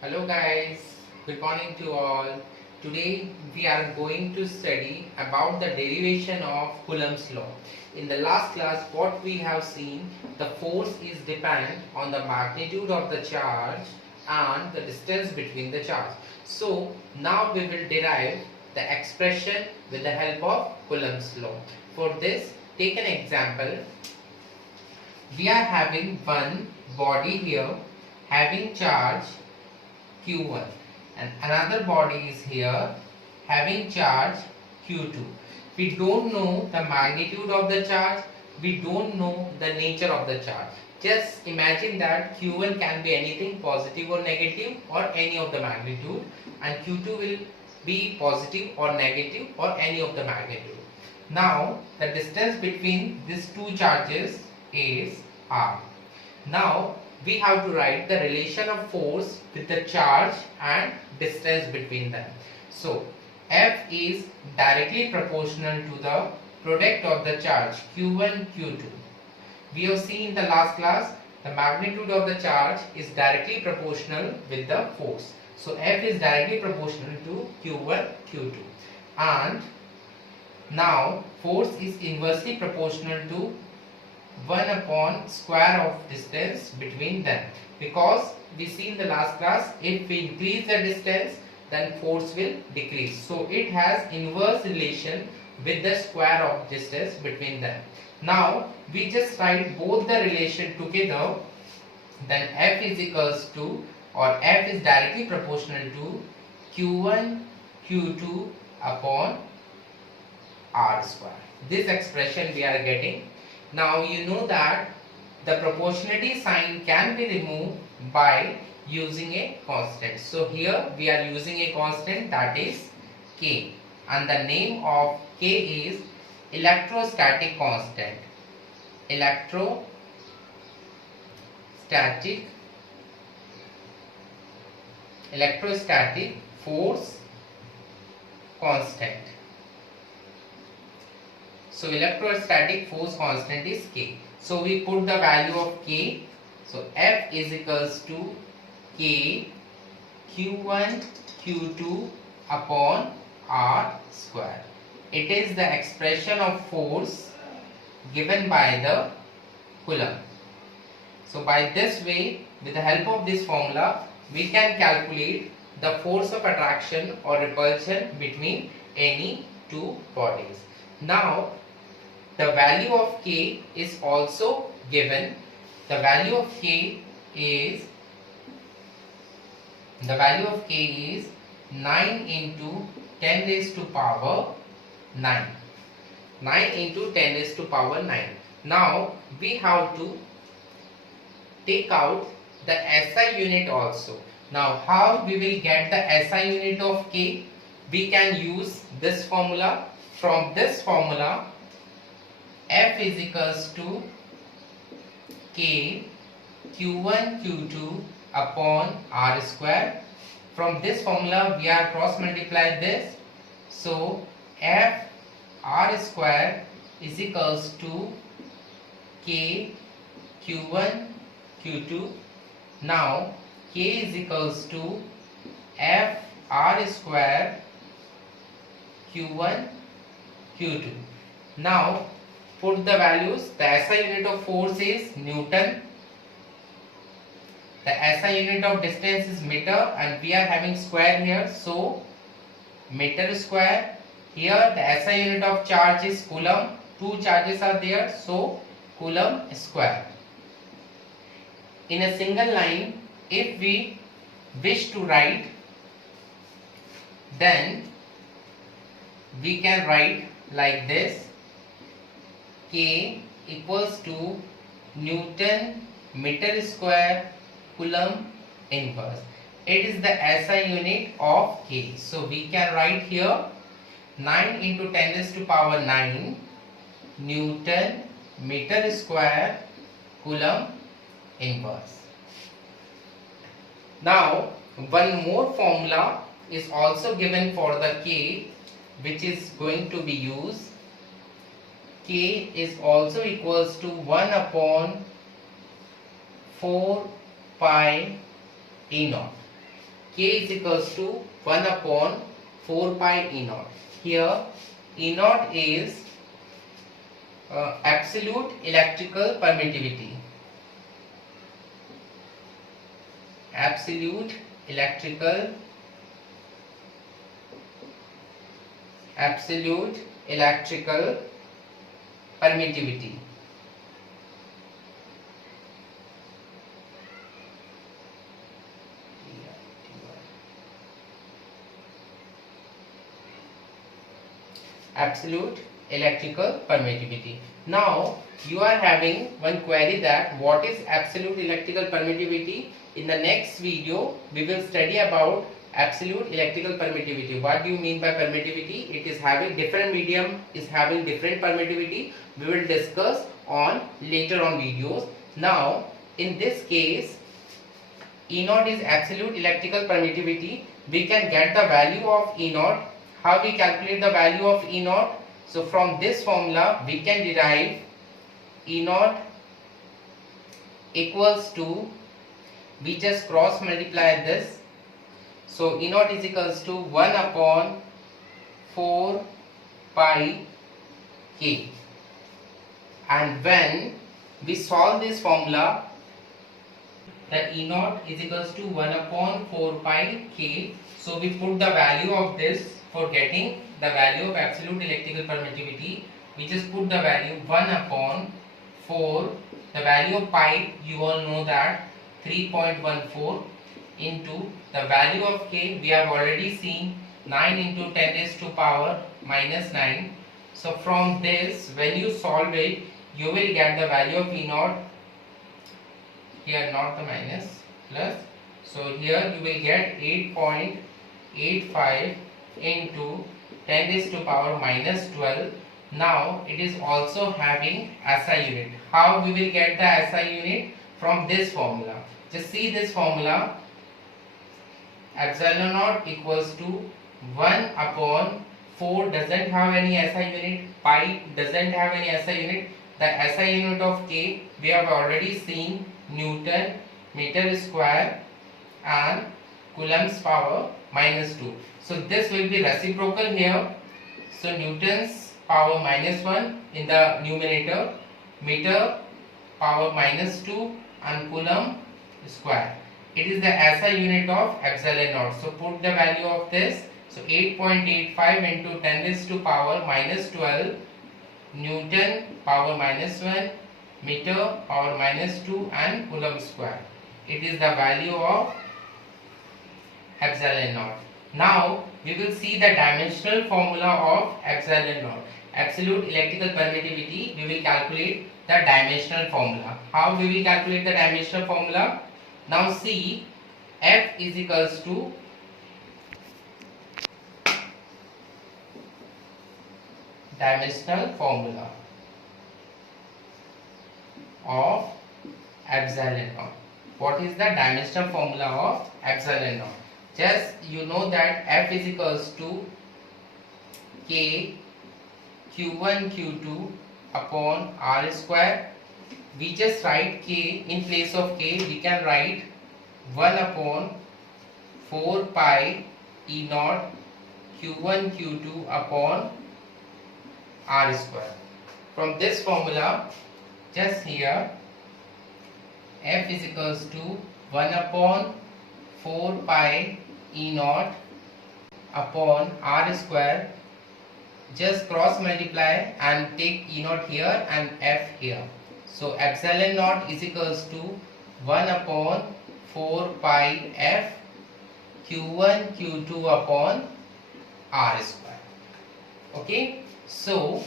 Hello guys, good morning to all. Today we are going to study about the derivation of Coulomb's law. In the last class what we have seen, the force is dependent on the magnitude of the charge and the distance between the charge. So now we will derive the expression with the help of Coulomb's law. For this, take an example. We are having one body here having charge Q1 and another body is here having charge Q2. We don't know the magnitude of the charge, we don't know the nature of the charge. Just imagine that Q1 can be anything positive or negative or any of the magnitude, and Q2 will be positive or negative or any of the magnitude. Now the distance between these two charges is R. Now we have to write the relation of force with the charge and distance between them. So F is directly proportional to the product of the charge Q1 Q2. We have seen in the last class the magnitude of the charge is directly proportional with the force. So F is directly proportional to Q1 Q2, and now force is inversely proportional to 1 upon square of distance between them, because we see in the last class if we increase the distance then force will decrease. So it has inverse relation with the square of distance between them. Now we just write both the relation together, then F is equals to, or F is directly proportional to Q1 Q2 upon R square. This expression we are getting. Now you know that the proportionality sign can be removed by using a constant. So here we are using a constant, that is K, and the name of K is electrostatic constant. Electrostatic force constant. So electrostatic force constant is K. So we put the value of K. So F is equals to K Q1 Q2 upon R square. It is the expression of force given by the Coulomb. So by this way, with the help of this formula, we can calculate the force of attraction or repulsion between any two bodies. Now the value of K is also given. The value of K is 9 into 10 raised to power 9. 9 into 10 raised to power 9. Now we have to take out the SI unit also. Now how we will get the SI unit of K? We can use this formula. From this formula, F is equals to K Q1 Q2 upon R square. From this formula we are cross multiply this. So F R square is equals to K Q1 Q2. Now K is equals to F R square Q1 Q2. Now put the values. The SI unit of force is Newton. The SI unit of distance is meter, and we are having square here, so meter square. Here the SI unit of charge is Coulomb. Two charges are there, so Coulomb square. In a single line, if we wish to write, then we can write like this: K equals to Newton meter square Coulomb inverse. It is the SI unit of K. So we can write here 9 into 10 raised to power 9 Newton meter square Coulomb inverse. Now one more formula is also given for the K, which is going to be used. K is also equals to 1 upon 4 pi E naught. K is equals to 1 upon 4 pi E naught. Here E naught is absolute electrical permittivity. Absolute electrical permittivity. Absolute electrical permittivity. Now you are having one query that what is absolute electrical permittivity. In the next video we will study about absolute electrical permittivity. What do you mean by permittivity? It is having different medium, is having different permittivity. We will discuss on later on videos. Now in this case E naught is absolute electrical permittivity. We can get the value of E naught. How we calculate the value of E naught? So from this formula we can derive E naught equals to, we just cross multiply this. So E naught is equals to 1 upon 4 pi K. And when we solve this formula, the E naught is equals to 1 upon 4 pi K. So we put the value of this. For getting the value of absolute electrical permittivity, we just put the value 1 upon 4, the value of pi you all know that 3.14 into the value of K we have already seen 9 into 10 raised to power minus 9. So from this when you solve it you will get the value of E naught, here not the minus, plus, so here you will get 8.85 into 10 raised to power minus 12. Now it is also having SI unit. How we will get the SI unit? From this formula. Just see this formula. Epsilon naught equals to 1 upon 4 doesn't have any SI unit. Pi doesn't have any SI unit. The SI unit of K we have already seen, Newton meter square and Coulomb's power minus 2. So this will be reciprocal here. So Newton's power minus 1 in the numerator, meter power minus 2 and Coulomb square. It is the SI unit of epsilon naught. So put the value of this. So 8.85 into 10 raised to power minus 12 Newton power minus 1, meter power minus 2 and Coulomb square. It is the value of epsilon naught. Now we will see the dimensional formula of epsilon naught. Absolute electrical permittivity, we will calculate the dimensional formula. How we will calculate the dimensional formula? Now see, F is equals to dimensional formula of epsilon naught. What is the dimensional formula of epsilon naught? Just you know that F is equals to K Q1 Q2 upon R square. We just write K in place of K. We can write 1 upon 4 pi E naught Q1 Q2 upon R square. From this formula, just here F is equals to 1 upon 4 pi E naught upon R square. Just cross multiply and take E naught here and F here. So epsilon naught is equals to 1 upon 4 pi F Q1 Q2 upon R square. Okay, so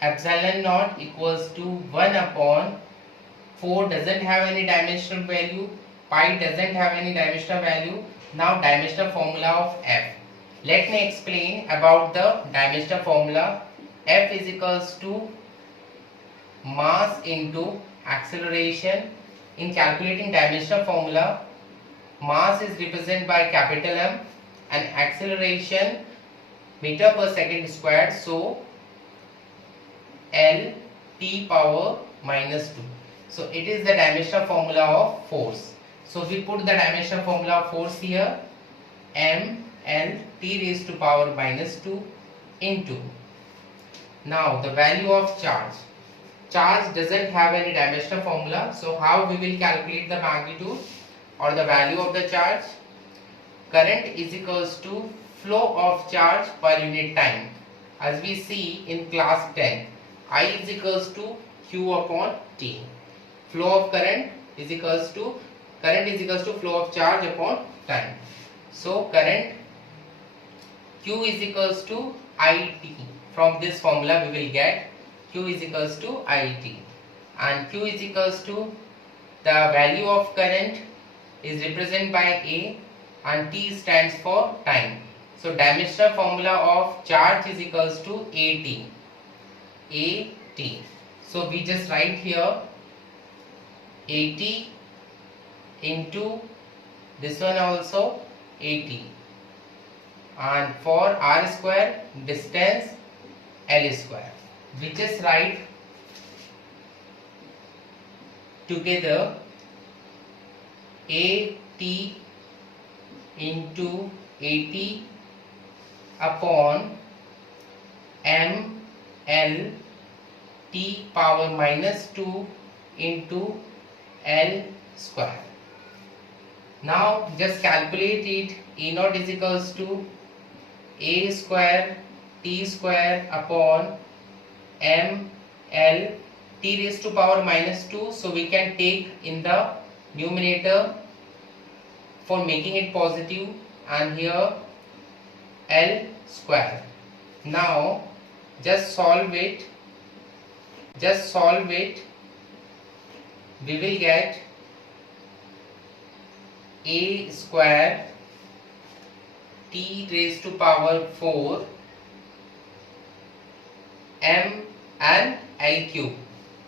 epsilon naught equals to 1 upon 4 doesn't have any dimensional value, pi doesn't have any dimensional value. Now dimensional formula of F. Let me explain about the dimensional formula. F is equals to mass into acceleration. In calculating dimensional formula, mass is represented by capital M and acceleration meter per second squared. So L T power minus 2. So it is the dimensional formula of force. So we put the dimensional formula of force here. ml t raised to power minus 2 into. Now the value of charge. Charge doesn't have any dimensional formula, so how we will calculate the magnitude or the value of the charge? Current is equals to flow of charge per unit time. As we see in class 10, I is equals to Q upon T. Flow of current is equals to flow of charge upon time. So current Q is equals to IT. From this formula we will get Q is equals to IT, and Q is equals to the value of current is represented by A, and T stands for time. So dimensional formula of charge is equals to AT. So we just write here AT into this one also AT, and for R square distance L square. We just write together AT into AT upon ml t power minus 2 into L square. Now just calculate it. E naught is equals to A square T square upon ml t raised to power minus 2, so we can take in the numerator for making it positive, and here L square. Now just solve it, we will get A square t raised to power 4 m and L cube,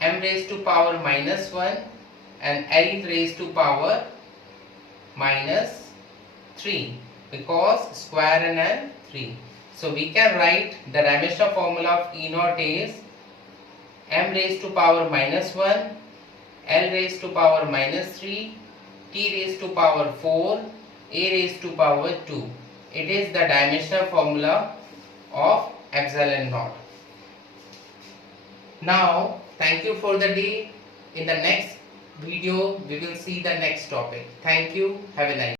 m raised to power minus 1 and L raised to power minus 3, because square and L 3. So we can write the dimensional formula of E naught is m raised to power minus 1, L raised to power minus 3, T raised to power 4, A raised to power 2. It is the dimensional formula of epsilon naught. Now thank you for the day. In the next video we will see the next topic. Thank you. Have a nice day.